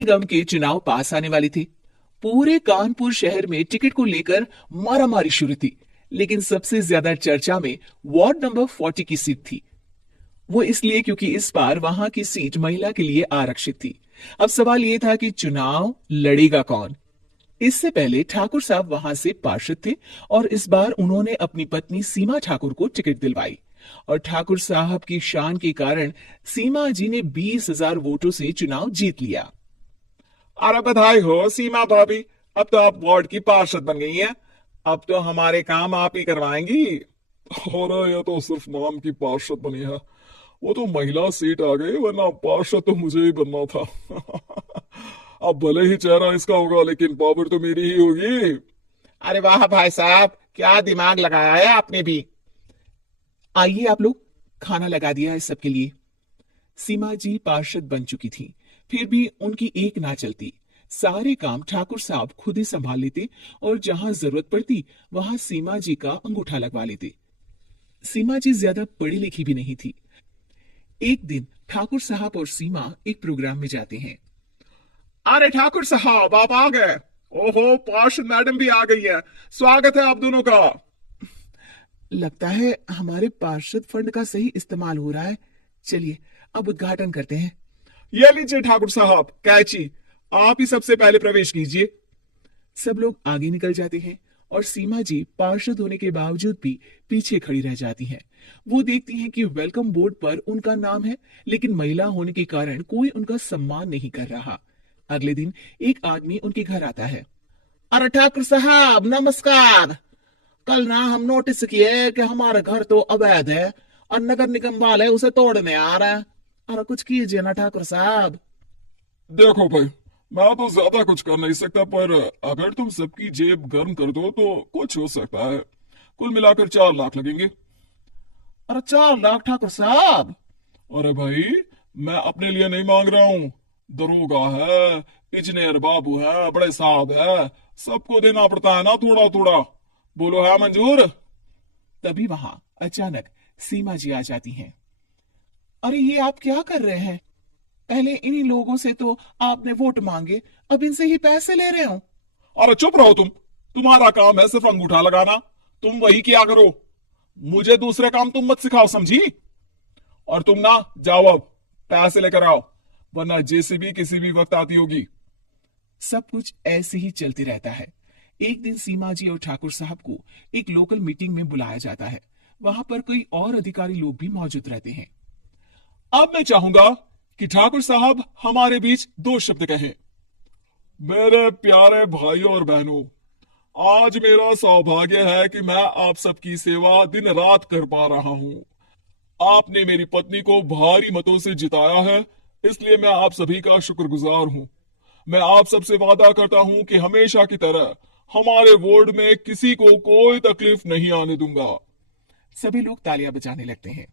निगम के चुनाव पास आने वाले थे। पूरे कानपुर शहर में टिकट को लेकर मारामारी शुरू थी, लेकिन सबसे ज्यादा चर्चा में वार्ड नंबर 40 की सीट थी। वो इसलिए क्योंकि इस बार वहां की सीट महिला के लिए आरक्षित थी। अब सवाल ये था कि चुनाव लड़ेगा कौन। इससे पहले ठाकुर साहब वहां से पार्षद थे और इस बार उन्होंने अपनी पत्नी सीमा ठाकुर को टिकट दिलवाई और ठाकुर साहब की शान के कारण सीमा जी ने 20,000 वोटों से चुनाव जीत लिया। अरे बधाई हो सीमा भाभी, अब तो आप वार्ड की पार्षद बन गई हैं। अब तो हमारे काम आप ही करवाएंगी। और ये तो सिर्फ नाम की पार्षद बनी है, वो तो महिला सीट आ गई, वरना पार्षद तो मुझे ही बनना था। अब भले ही चेहरा इसका होगा, लेकिन पावर तो मेरी ही होगी। अरे वाह भाई साहब, क्या दिमाग लगाया है आपने भी। आइए आप लोग, खाना लगा दिया है सबके लिए। सीमा जी पार्षद बन चुकी थी, फिर भी उनकी एक ना चलती। सारे काम ठाकुर साहब खुद ही संभाल लेते और जहां जरूरत पड़ती वहां सीमा जी का अंगूठा लगवा लेते। सीमा जी ज्यादा पढ़ी लिखी भी नहीं थी। एक दिन ठाकुर साहब और सीमा एक प्रोग्राम में जाते हैं। अरे ठाकुर साहब, आप आ गए। ओहो, पार्षद मैडम भी आ गई है। स्वागत है आप दोनों का। लगता है हमारे पार्षद फंड का सही इस्तेमाल हो रहा है। चलिए अब उद्घाटन करते हैं। ये लीजिए ठाकुर साहब कैची, आप ही सबसे पहले प्रवेश कीजिए। सब लोग आगे निकल जाते हैं और सीमा जी पार्षद होने के बावजूद भी पीछे खड़ी रह जाती हैं। वो देखती हैं कि वेलकम बोर्ड पर उनका नाम है, लेकिन महिला होने के कारण कोई उनका सम्मान नहीं कर रहा। अगले दिन एक आदमी उनके घर आता है। अरे ठाकुर साहब नमस्कार। कल ना हम नोटिस किए कि हमारा घर तो अवैध है और नगर निगम वाले उसे तोड़ने आ रहे हैं। अरे कुछ कीजिए ना ठाकुर साहब। देखो भाई, मैं तो ज्यादा कुछ कर नहीं सकता, पर अगर तुम सबकी जेब गर्म कर दो तो कुछ हो सकता है। कुल मिलाकर 4 लाख लगेंगे। अरे 4 लाख ठाकुर साहब। अरे भाई, मैं अपने लिए नहीं मांग रहा हूँ। दरोगा है, इंजीनियर बाबू है, बड़े साहब है, सबको देना पड़ता है ना थोड़ा थोड़ा। बोलो है मंजूर? तभी वहां अचानक सीमा जी आ जाती हैं। अरे ये आप क्या कर रहे हैं? पहले इन्हीं लोगों से तो आपने वोट मांगे, अब इनसे ही पैसे ले रहे हो। अरे चुप रहो तुम। तुम्हारा काम है सिर्फ अंगूठा लगाना, तुम वही किया करो। मुझे दूसरे काम तुम मत सिखाओ, समझी? और तुम ना जाओ, अब पैसे लेकर आओ, वरना जेसीबी किसी भी वक्त आती होगी। सब कुछ ऐसे ही चलते रहता है। एक दिन सीमा जी और ठाकुर साहब को एक लोकल मीटिंग में बुलाया जाता है। वहां पर कोई और अधिकारी लोग भी मौजूद रहते हैं। अब मैं चाहूंगा कि ठाकुर साहब हमारे बीच 2 शब्द कहें। मेरे प्यारे भाइयों और बहनों, आज मेरा सौभाग्य है कि मैं आप सबकी सेवा दिन रात कर पा रहा हूं। आपने मेरी पत्नी को भारी मतों से जिताया है, इसलिए मैं आप सभी का शुक्रगुजार हूं। मैं आप सबसे वादा करता हूं कि हमेशा की तरह हमारे वार्ड में किसी को कोई तकलीफ नहीं आने दूंगा। सभी लोग तालियां बजाने लगते हैं।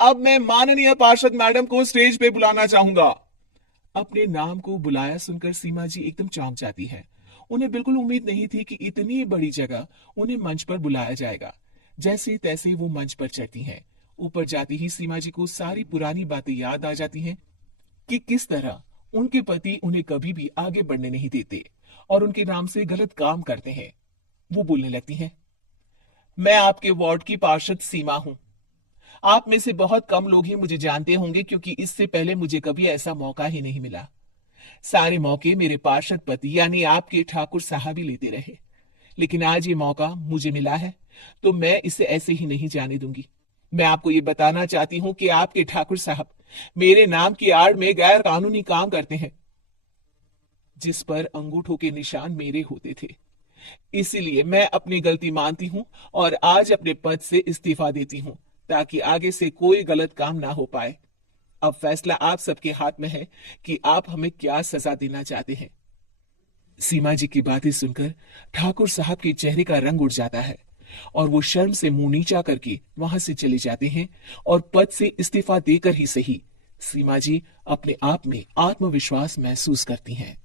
अब मैं माननीय पार्षद मैडम को स्टेज पे बुलाना चाहूंगा। अपने नाम को बुलाया सुनकर सीमा जी एकदम चौंक जाती है। उन्हें बिल्कुल उम्मीद नहीं थी कि इतनी बड़ी जगह उन्हें मंच पर बुलाया जाएगा। जैसे तैसे वो मंच पर चढ़ती हैं। ऊपर जाती ही सीमा जी को सारी पुरानी बातें याद आ जाती हैं कि किस तरह उनके पति उन्हें कभी भी आगे बढ़ने नहीं देते और उनके नाम से गलत काम करते हैं। वो बोलने लगती हैं, मैं आपके वार्ड की पार्षद सीमा हूं। आप में से बहुत कम लोग ही मुझे जानते होंगे, क्योंकि इससे पहले मुझे कभी ऐसा मौका ही नहीं मिला। सारे मौके मेरे पार्षद पति यानी आपके ठाकुर साहब ही लेते रहे, लेकिन आज ये मौका मुझे मिला है तो मैं इसे ऐसे ही नहीं जाने दूंगी। मैं आपको ये बताना चाहती हूं कि आपके ठाकुर साहब मेरे नाम की आड़ में गैर कानूनी काम करते हैं, जिस पर अंगूठों के निशान मेरे होते थे। इसीलिए मैं अपनी गलती मानती हूं और आज अपने पद से इस्तीफा देती हूं, ताकि आगे से कोई गलत काम ना हो पाए। अब फैसला आप सबके हाथ में है कि आप हमें क्या सजा देना चाहते हैं। सीमा जी की बातें सुनकर ठाकुर साहब के चेहरे का रंग उड़ जाता है और वो शर्म से मुंह नीचा करके वहां से चले जाते हैं और पद से इस्तीफा देकर ही सही सीमा जी अपने आप में आत्मविश्वास महसूस करती हैं।